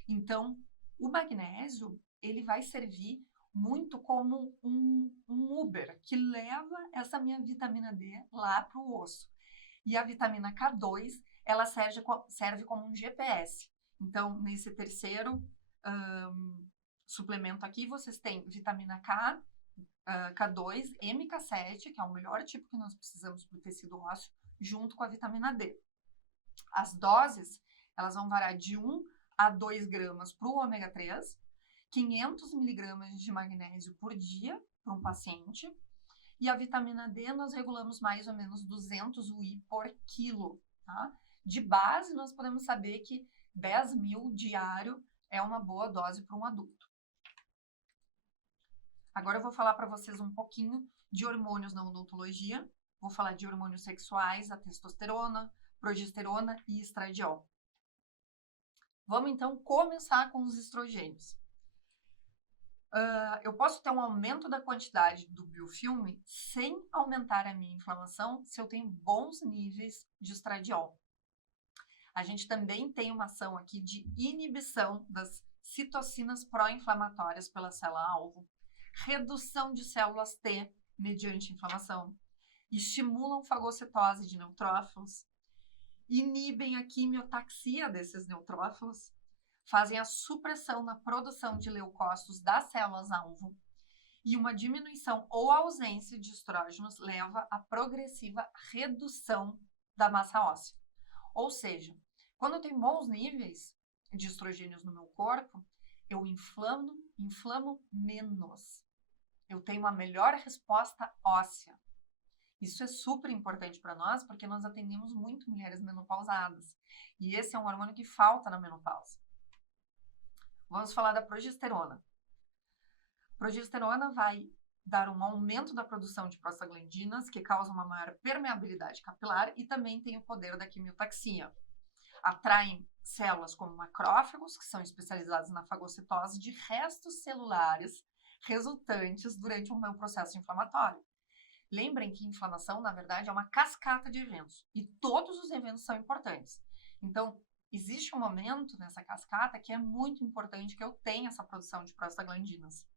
Então, o magnésio, ele vai servir muito como um Uber, que leva essa minha vitamina D lá para o osso. E a vitamina K2, ela serve como um GPS. Então, nesse terceiro suplemento aqui, vocês têm vitamina K, K2, MK7, que é o melhor tipo que nós precisamos para o tecido ósseo, junto com a vitamina D. As doses, elas vão variar de 1 a 2 gramas para o ômega 3, 500 miligramas de magnésio por dia para um paciente, e a vitamina D nós regulamos mais ou menos 200 UI por quilo. Tá? De base, nós podemos saber que 10 mil diário é uma boa dose para um adulto. Agora eu vou falar para vocês um pouquinho de hormônios na odontologia. Vou falar de hormônios sexuais, a testosterona, progesterona e estradiol. Vamos então começar com os estrogênios. Eu posso ter um aumento da quantidade do biofilme sem aumentar a minha inflamação se eu tenho bons níveis de estradiol. A gente também tem uma ação aqui de inibição das citocinas pró-inflamatórias pela célula-alvo, redução de células T mediante inflamação, estimulam fagocitose de neutrófilos, inibem a quimiotaxia desses neutrófilos, fazem a supressão na produção de leucócitos das células-alvo, e uma diminuição ou ausência de estrógenos leva à progressiva redução da massa óssea. Ou seja, quando eu tenho bons níveis de estrogênios no meu corpo, eu inflamo menos. Eu tenho uma melhor resposta óssea. Isso é super importante para nós, porque nós atendemos muito mulheres menopausadas. E esse é um hormônio que falta na menopausa. Vamos falar da progesterona. A progesterona vai dar um aumento da produção de prostaglandinas, que causa uma maior permeabilidade capilar, e também tem o poder da quimiotaxia. Atraem células como macrófagos, que são especializados na fagocitose de restos celulares resultantes durante o meu processo inflamatório. Lembrem que inflamação, na verdade, é uma cascata de eventos, e todos os eventos são importantes. Então, existe um momento nessa cascata que é muito importante que eu tenha essa produção de prostaglandinas.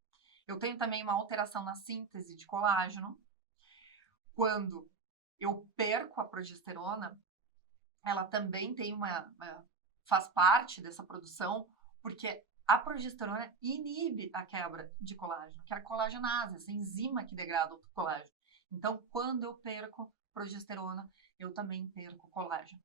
Eu tenho também uma alteração na síntese de colágeno. Quando eu perco a progesterona, ela também tem faz parte dessa produção, porque a progesterona inibe a quebra de colágeno, que é a colagenase, essa enzima que degrada o colágeno. Então, quando eu perco progesterona, eu também perco colágeno.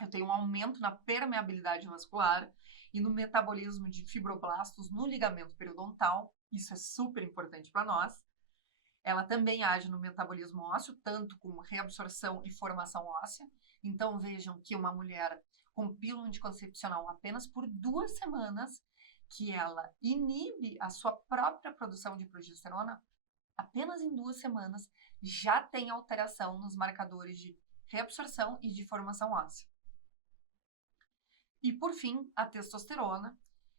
Eu tenho um aumento na permeabilidade vascular e no metabolismo de fibroblastos no ligamento periodontal. Isso é super importante para nós. Ela também age no metabolismo ósseo, tanto com reabsorção e formação óssea. Então, vejam que uma mulher com pílula anticoncepcional apenas por 2 semanas, que ela inibe a sua própria produção de progesterona, apenas em 2 semanas, já tem alteração nos marcadores de reabsorção e de formação óssea. E, por fim, a testosterona,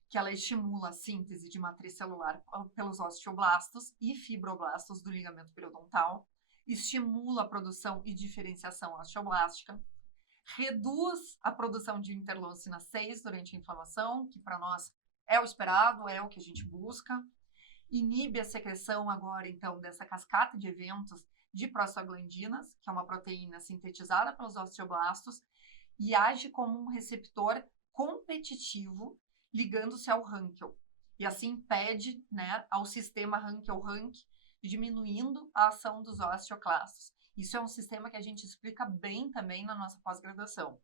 que ela estimula a síntese de matriz celular pelos osteoblastos e fibroblastos do ligamento periodontal, estimula a produção e diferenciação osteoblástica, reduz a produção de interleucina 6 durante a inflamação, que para nós é o esperado, é o que a gente busca, inibe a secreção agora, então, dessa cascata de eventos de prostaglandinas, que é uma proteína sintetizada pelos osteoblastos, e age como um receptor competitivo ligando-se ao Hankel. E assim impede, ao sistema Hankel-Hank, diminuindo a ação dos osteoclastos. Isso é um sistema que a gente explica bem também na nossa pós-graduação.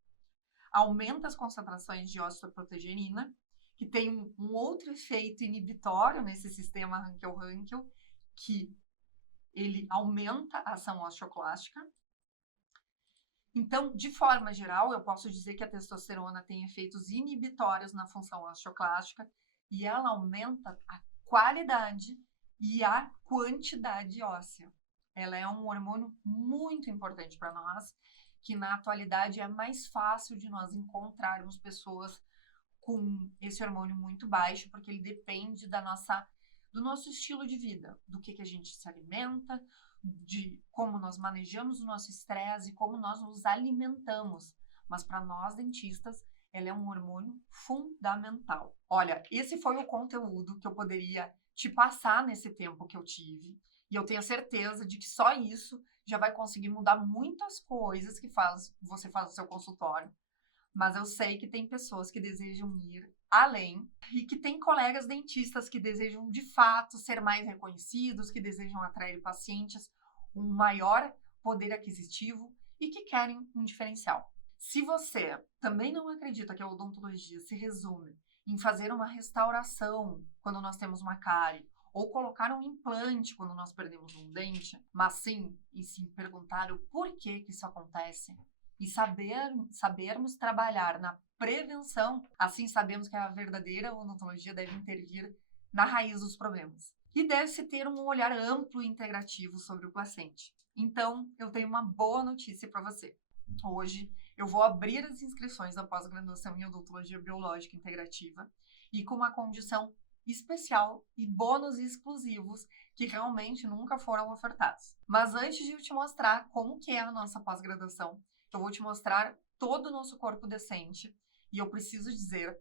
Aumenta as concentrações de osteoprotegerina, que tem um outro efeito inibitório nesse sistema Hankel-Hankel, que ele aumenta a ação osteoclástica. Então, de forma geral, eu posso dizer que a testosterona tem efeitos inibitórios na função osteoclástica e ela aumenta a qualidade e a quantidade óssea. Ela é um hormônio muito importante para nós, que na atualidade é mais fácil de nós encontrarmos pessoas com esse hormônio muito baixo, porque ele depende do nosso estilo de vida, do que a gente se alimenta, de como nós manejamos o nosso estresse e como nós nos alimentamos. Mas para nós dentistas, ela é um hormônio fundamental. Olha, esse foi o conteúdo que eu poderia te passar nesse tempo que eu tive. E eu tenho certeza de que só isso já vai conseguir mudar muitas coisas que você faz no seu consultório. Mas eu sei que tem pessoas que desejam ir além e que tem colegas dentistas que desejam, de fato, ser mais reconhecidos, que desejam atrair pacientes, um maior poder aquisitivo e que querem um diferencial. Se você também não acredita que a odontologia se resume em fazer uma restauração quando nós temos uma cárie, ou colocar um implante quando nós perdemos um dente, mas sim, e sim perguntar o porquê que isso acontece, e sabermos trabalhar na prevenção, assim sabemos que a verdadeira odontologia deve intervir na raiz dos problemas. E deve-se ter um olhar amplo e integrativo sobre o paciente. Então, eu tenho uma boa notícia para você. Hoje, eu vou abrir as inscrições da pós-graduação em odontologia biológica integrativa e com uma condição especial e bônus exclusivos que realmente nunca foram ofertados. Mas antes de eu te mostrar como que é a nossa pós-graduação, eu vou te mostrar todo o nosso corpo decente e eu preciso dizer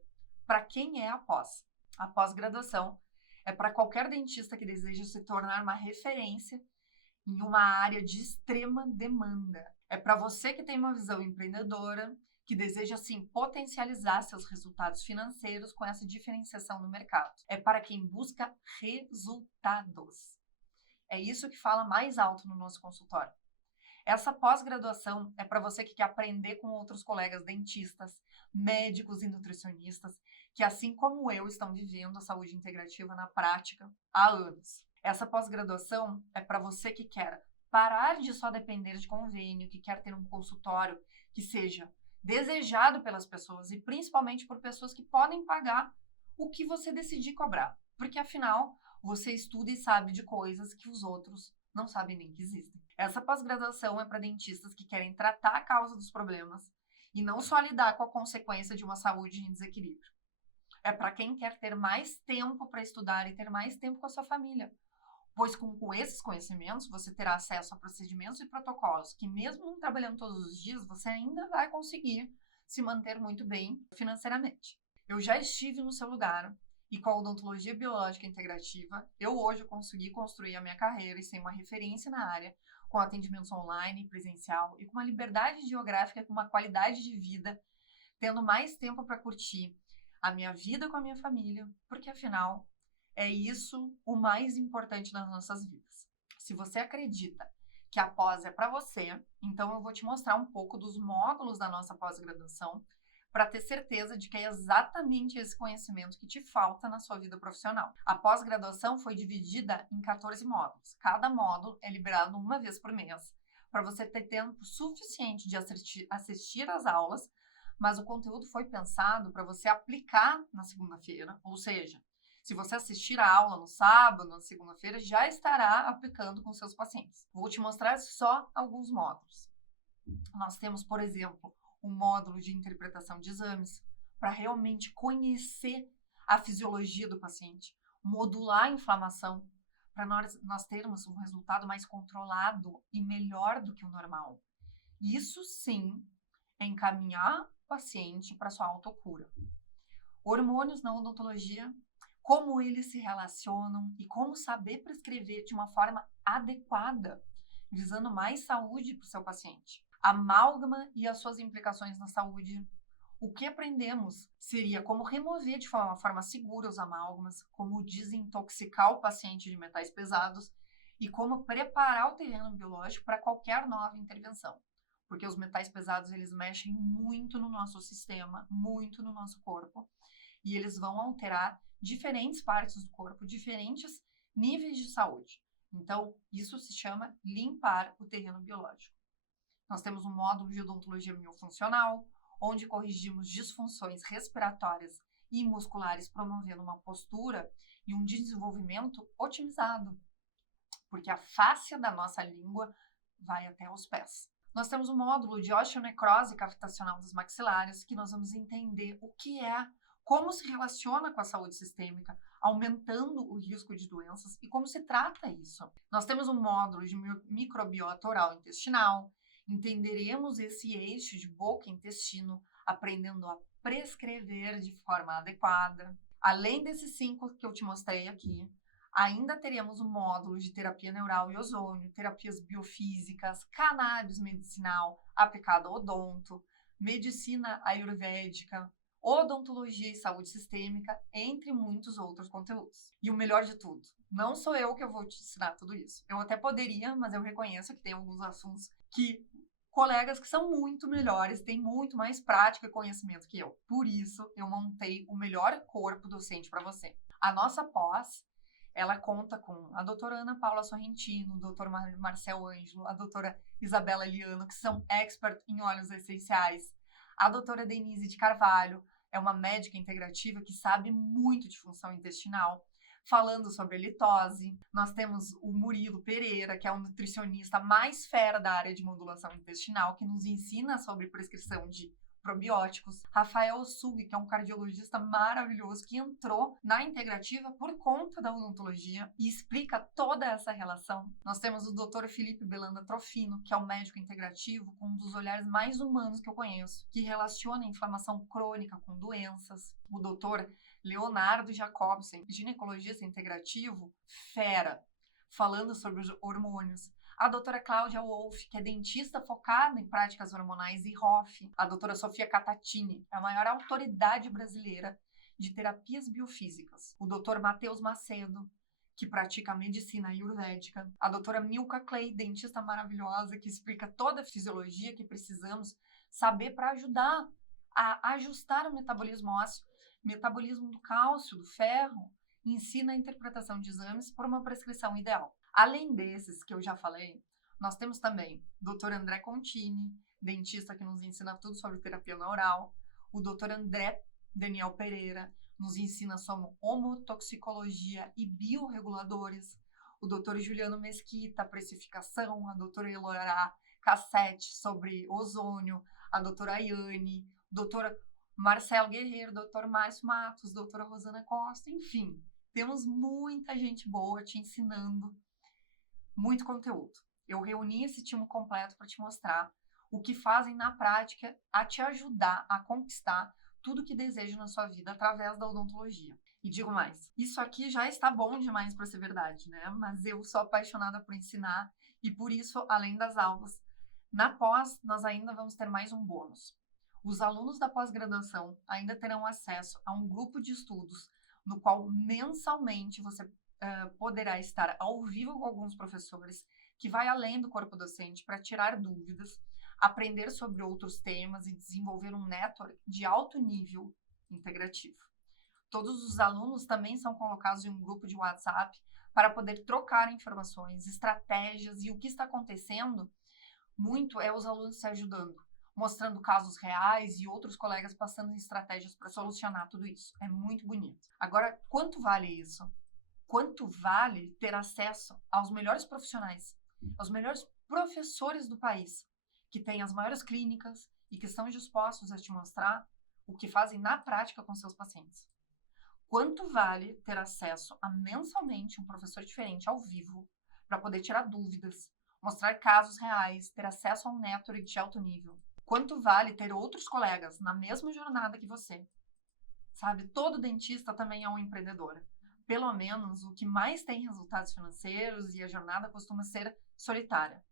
para quem é a pós. A pós-graduação é para qualquer dentista que deseja se tornar uma referência em uma área de extrema demanda. É para você que tem uma visão empreendedora, que deseja, sim, potencializar seus resultados financeiros com essa diferenciação no mercado. É para quem busca resultados. É isso que fala mais alto no nosso consultório. Essa pós-graduação é para você que quer aprender com outros colegas dentistas, médicos e nutricionistas, que assim como eu estão vivendo a saúde integrativa na prática há anos. Essa pós-graduação é para você que quer parar de só depender de convênio, que quer ter um consultório que seja desejado pelas pessoas e principalmente por pessoas que podem pagar o que você decidir cobrar. Porque afinal, você estuda e sabe de coisas que os outros não sabem nem que existem. Essa pós-graduação é para dentistas que querem tratar a causa dos problemas e não só lidar com a consequência de uma saúde em desequilíbrio. É para quem quer ter mais tempo para estudar e ter mais tempo com a sua família. Pois com esses conhecimentos, você terá acesso a procedimentos e protocolos que, mesmo não trabalhando todos os dias, você ainda vai conseguir se manter muito bem financeiramente. Eu já estive no seu lugar e com a odontologia biológica integrativa, eu hoje consegui construir a minha carreira e ser uma referência na área, com atendimentos online, presencial e com uma liberdade geográfica, com uma qualidade de vida, tendo mais tempo para curtir a minha vida com a minha família, porque afinal é isso o mais importante nas nossas vidas. Se você acredita que a pós é para você, então eu vou te mostrar um pouco dos módulos da nossa pós-graduação para ter certeza de que é exatamente esse conhecimento que te falta na sua vida profissional. A pós-graduação foi dividida em 14 módulos. Cada módulo é liberado uma vez por mês, para você ter tempo suficiente de assistir às aulas, mas o conteúdo foi pensado para você aplicar na segunda-feira, ou seja, se você assistir a aula no sábado, na segunda-feira, já estará aplicando com seus pacientes. Vou te mostrar só alguns módulos. Nós temos, por exemplo, um módulo de interpretação de exames, para realmente conhecer a fisiologia do paciente, modular a inflamação, para nós termos um resultado mais controlado e melhor do que o normal. Isso sim é encaminhar o paciente para sua autocura. Hormônios na odontologia, como eles se relacionam e como saber prescrever de uma forma adequada, visando mais saúde para o seu paciente. Amálgama e as suas implicações na saúde. O que aprendemos seria como remover de uma forma segura os amálgamas, como desintoxicar o paciente de metais pesados e como preparar o terreno biológico para qualquer nova intervenção. Porque os metais pesados, eles mexem muito no nosso sistema, muito no nosso corpo. e eles vão alterar diferentes partes do corpo, diferentes níveis de saúde. Então, isso se chama limpar o terreno biológico. Nós temos um módulo de odontologia miofuncional, onde corrigimos disfunções respiratórias e musculares, promovendo uma postura e um desenvolvimento otimizado, porque a fáscia da nossa língua vai até os pés. Nós temos um módulo de osteonecrose cavitacional dos maxilares, que nós vamos entender o que é, como se relaciona com a saúde sistêmica, aumentando o risco de doenças e como se trata isso. Nós temos um módulo de microbiota oral intestinal, entenderemos esse eixo de boca e intestino, aprendendo a prescrever de forma adequada. Além desses 5 que eu te mostrei aqui, ainda teremos um módulo de terapia neural e ozônio, terapias biofísicas, cannabis medicinal aplicado ao odonto, medicina ayurvédica, odontologia e saúde sistêmica, entre muitos outros conteúdos. E o melhor de tudo, não sou eu que eu vou te ensinar tudo isso. Eu até poderia, mas eu reconheço que tem alguns assuntos que colegas que são muito melhores, têm muito mais prática e conhecimento que eu. Por isso, eu montei o melhor corpo docente para você. A nossa pós, ela conta com a doutora Ana Paula Sorrentino, o doutor Marcel Ângelo, a doutora Isabela Liano, que são expert em óleos essenciais, a doutora Denise de Carvalho, é uma médica integrativa que sabe muito de função intestinal, falando sobre a litose. Nós temos o Murilo Pereira, que é um nutricionista mais fera da área de modulação intestinal, que nos ensina sobre prescrição de probióticos. Rafael Sug, que é um cardiologista maravilhoso, que entrou na integrativa por conta da odontologia e explica toda essa relação. Nós temos o Dr. Felipe Belanda Trofino, que é um médico integrativo com um dos olhares mais humanos que eu conheço, que relaciona a inflamação crônica com doenças. O Dr. Leonardo Jacobsen, ginecologista integrativo, fera, falando sobre os hormônios. A doutora Cláudia Wolff, que é dentista focada em práticas hormonais e ROF. A doutora Sofia Catatini, é a maior autoridade brasileira de terapias biofísicas. O doutor Matheus Macedo, que pratica medicina ayurvédica. A doutora Milka Clay, dentista maravilhosa, que explica toda a fisiologia que precisamos saber para ajudar a ajustar o metabolismo ósseo, metabolismo do cálcio, do ferro, ensina a interpretação de exames por uma prescrição ideal. Além desses que eu já falei, nós temos também o Dr. André Contini, dentista que nos ensina tudo sobre terapia oral, o Dr. André Daniel Pereira nos ensina sobre homotoxicologia e biorreguladores, o Dr. Juliano Mesquita, precificação, a doutora Elorá Cassete sobre ozônio, a doutora Ayane, o Dr. Marcelo Guerreiro, Dr. Márcio Matos, doutora Rosana Costa, enfim, temos muita gente boa te ensinando muito conteúdo. Eu reuni esse time completo para te mostrar o que fazem na prática a te ajudar a conquistar tudo que deseja na sua vida através da odontologia. E digo mais, isso aqui já está bom demais para ser verdade, né? Mas eu sou apaixonada por ensinar e por isso, além das aulas, na pós nós ainda vamos ter mais um bônus. Os alunos da pós-graduação ainda terão acesso a um grupo de estudos no qual mensalmente você poderá estar ao vivo com alguns professores que vai além do corpo docente para tirar dúvidas, aprender sobre outros temas e desenvolver um network de alto nível integrativo. Todos os alunos também são colocados em um grupo de WhatsApp para poder trocar informações, estratégias e o que está acontecendo muito é os alunos se ajudando, mostrando casos reais e outros colegas passando estratégias para solucionar tudo isso. É muito bonito. Agora, quanto vale isso? Quanto vale ter acesso aos melhores profissionais, aos melhores professores do país, que têm as maiores clínicas e que estão dispostos a te mostrar o que fazem na prática com seus pacientes? Quanto vale ter acesso a mensalmente um professor diferente ao vivo para poder tirar dúvidas, mostrar casos reais, ter acesso a um network de alto nível? Quanto vale ter outros colegas na mesma jornada que você? Sabe, todo dentista também é um empreendedor. Pelo menos o que mais tem resultados financeiros e a jornada costuma ser solitária.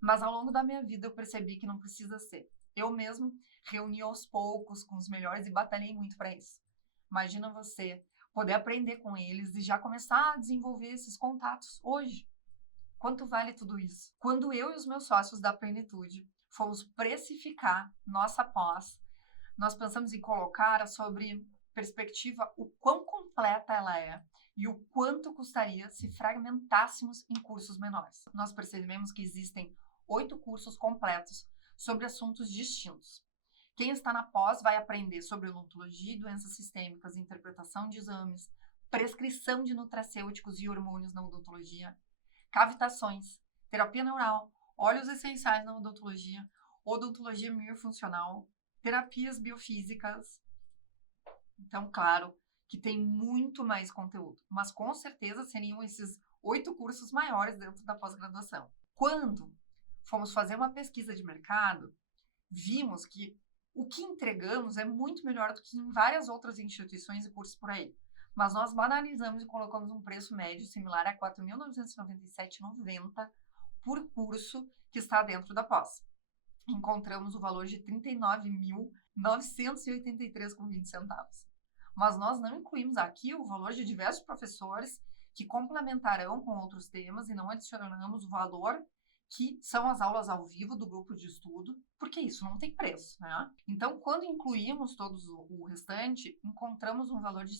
Mas ao longo da minha vida eu percebi que não precisa ser. Eu mesmo reuni aos poucos com os melhores e batalhei muito para isso. Imagina você poder aprender com eles e já começar a desenvolver esses contatos hoje. Quanto vale tudo isso? Quando eu e os meus sócios da Plenitude fomos precificar nossa pós, nós pensamos em colocar sobre perspectiva o quão completa ela é e o quanto custaria se fragmentássemos em cursos menores. Nós percebemos que existem 8 cursos completos sobre assuntos distintos. Quem está na pós vai aprender sobre odontologia e doenças sistêmicas, interpretação de exames, prescrição de nutracêuticos e hormônios na odontologia, cavitações, terapia neural, óleos essenciais na odontologia, odontologia miofuncional, terapias biofísicas. Então, claro que tem muito mais conteúdo, mas com certeza seriam esses 8 cursos maiores dentro da pós-graduação. Quando fomos fazer uma pesquisa de mercado, vimos que o que entregamos é muito melhor do que em várias outras instituições e cursos por aí. Mas nós banalizamos e colocamos um preço médio similar a R$ 4.997,90 por curso que está dentro da pós. Encontramos o valor de R$ 39.983,20. Mas nós não incluímos aqui o valor de diversos professores que complementarão com outros temas e não adicionamos o valor que são as aulas ao vivo do grupo de estudo, porque isso não tem preço, né? Então, quando incluímos todos o restante, encontramos um valor de R$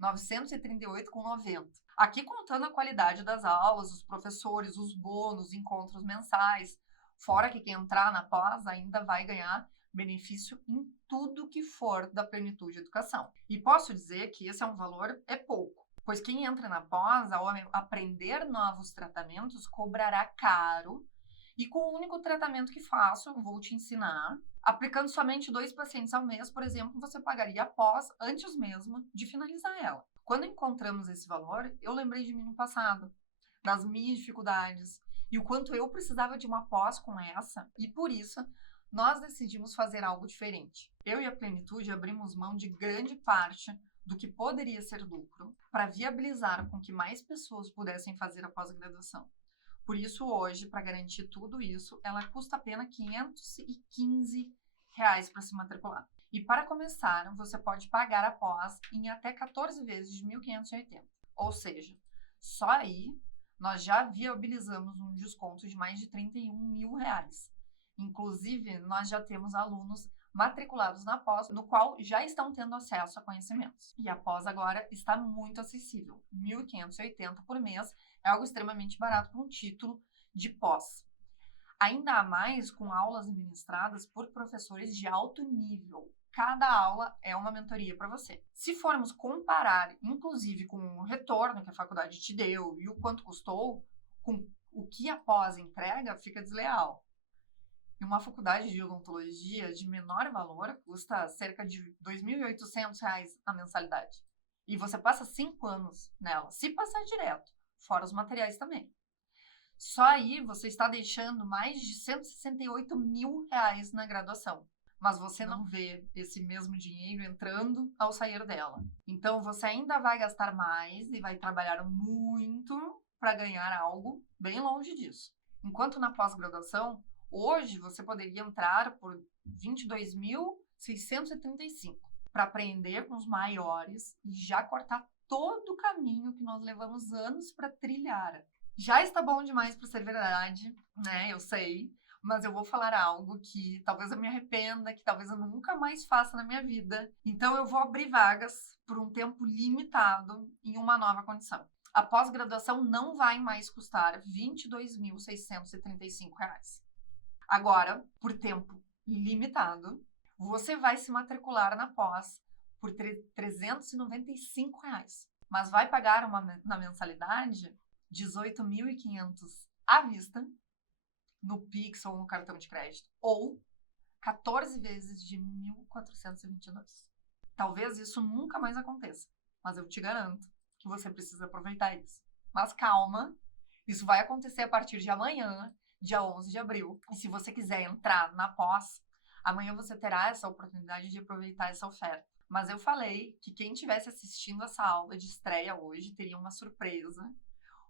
53.938,90. Aqui contando a qualidade das aulas, os professores, os bônus, encontros mensais, fora que quem entrar na pós ainda vai ganhar benefício em tudo que for da Plenitude Educação. E posso dizer que esse é um valor pouco, pois quem entra na pós, ao aprender novos tratamentos, cobrará caro e com o único tratamento que faço, eu vou te ensinar, aplicando somente 2 pacientes ao mês, por exemplo, você pagaria a pós antes mesmo de finalizar ela. Quando encontramos esse valor, eu lembrei de mim no passado, das minhas dificuldades e o quanto eu precisava de uma pós com essa, e por isso nós decidimos fazer algo diferente. Eu e a Plenitude abrimos mão de grande parte do que poderia ser lucro para viabilizar com que mais pessoas pudessem fazer a pós-graduação. Por isso, hoje, para garantir tudo isso, ela custa apenas R$ 515 para se matricular. E para começar, você pode pagar a pós em até 14 vezes de R$ 1.580. Ou seja, só aí nós já viabilizamos um desconto de mais de R$ 31 mil. Inclusive, nós já temos alunos matriculados na pós, no qual já estão tendo acesso a conhecimentos. E a pós agora está muito acessível. R$ 1.580 por mês é algo extremamente barato para um título de pós. Ainda há mais com aulas ministradas por professores de alto nível. Cada aula é uma mentoria para você. Se formos comparar, inclusive, com o retorno que a faculdade te deu e o quanto custou, com o que a pós entrega, fica desleal. E uma faculdade de odontologia de menor valor custa cerca de R$ 2.800 a mensalidade. E você passa 5 anos nela, se passar direto, fora os materiais também. Só aí você está deixando mais de R$ 168 mil na graduação. Mas você não vê esse mesmo dinheiro entrando ao sair dela. Então você ainda vai gastar mais e vai trabalhar muito para ganhar algo bem longe disso. Enquanto na pós-graduação, hoje você poderia entrar por R$ 22.635 para aprender com os maiores e já cortar todo o caminho que nós levamos anos para trilhar. Já está bom demais para ser verdade, né? Eu sei, mas eu vou falar algo que talvez eu me arrependa, que talvez eu nunca mais faça na minha vida. Então eu vou abrir vagas por um tempo limitado em uma nova condição. A pós-graduação não vai mais custar R$ 22.635. Agora, por tempo limitado, você vai se matricular na pós por R$ 395, mas vai pagar na mensalidade R$ 18.500 à vista, no Pix ou no cartão de crédito, ou 14 vezes de R$ 1.422. Talvez isso nunca mais aconteça, mas eu te garanto que você precisa aproveitar isso. Mas calma, isso vai acontecer a partir de amanhã, dia 11 de abril. E se você quiser entrar na pós, amanhã você terá essa oportunidade de aproveitar essa oferta. Mas eu falei que quem estivesse assistindo essa aula de estreia hoje teria uma surpresa,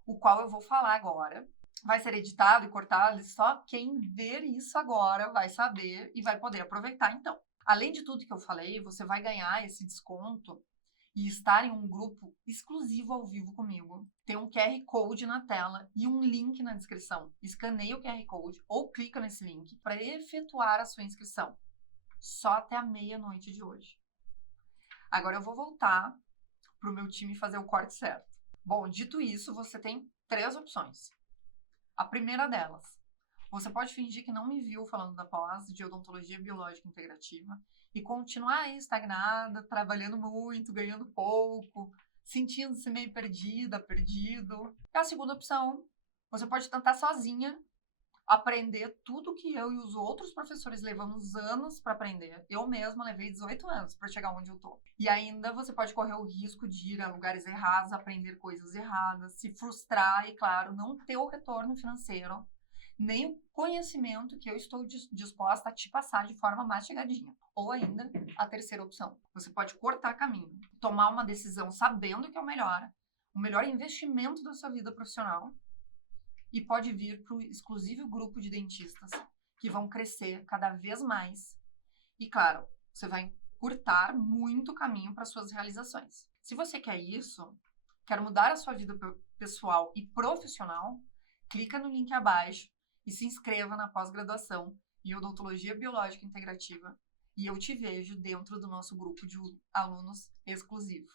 o qual eu vou falar agora. Vai ser editado e cortado, e só quem ver isso agora vai saber e vai poder aproveitar então. Além de tudo que eu falei, você vai ganhar esse desconto e estar em um grupo exclusivo ao vivo comigo. Tem um QR Code na tela e um link na descrição. Escaneia o QR Code ou clica nesse link para efetuar a sua inscrição. Só até a meia-noite de hoje. Agora eu vou voltar para o meu time fazer o corte certo. Bom, dito isso, você tem 3 opções. A primeira delas, você pode fingir que não me viu falando da pós de odontologia biológica integrativa e continuar aí estagnada, trabalhando muito, ganhando pouco, sentindo-se meio perdida, perdido. E a segunda opção, você pode tentar sozinha aprender tudo que eu e os outros professores levamos anos para aprender. Eu mesma levei 18 anos para chegar onde eu tô. E ainda você pode correr o risco de ir a lugares errados, aprender coisas erradas, se frustrar e, claro, não ter o retorno financeiro, nem o conhecimento que eu estou disposta a te passar de forma mastigadinha. Ou ainda, a terceira opção. Você pode cortar caminho, tomar uma decisão sabendo que é o melhor investimento da sua vida profissional, e pode vir para o exclusivo grupo de dentistas que vão crescer cada vez mais. E, claro, você vai encurtar muito caminho para suas realizações. Se você quer isso, quer mudar a sua vida pessoal e profissional, clica no link abaixo e se inscreva na pós-graduação em Odontologia Biológica Integrativa e eu te vejo dentro do nosso grupo de alunos exclusivo.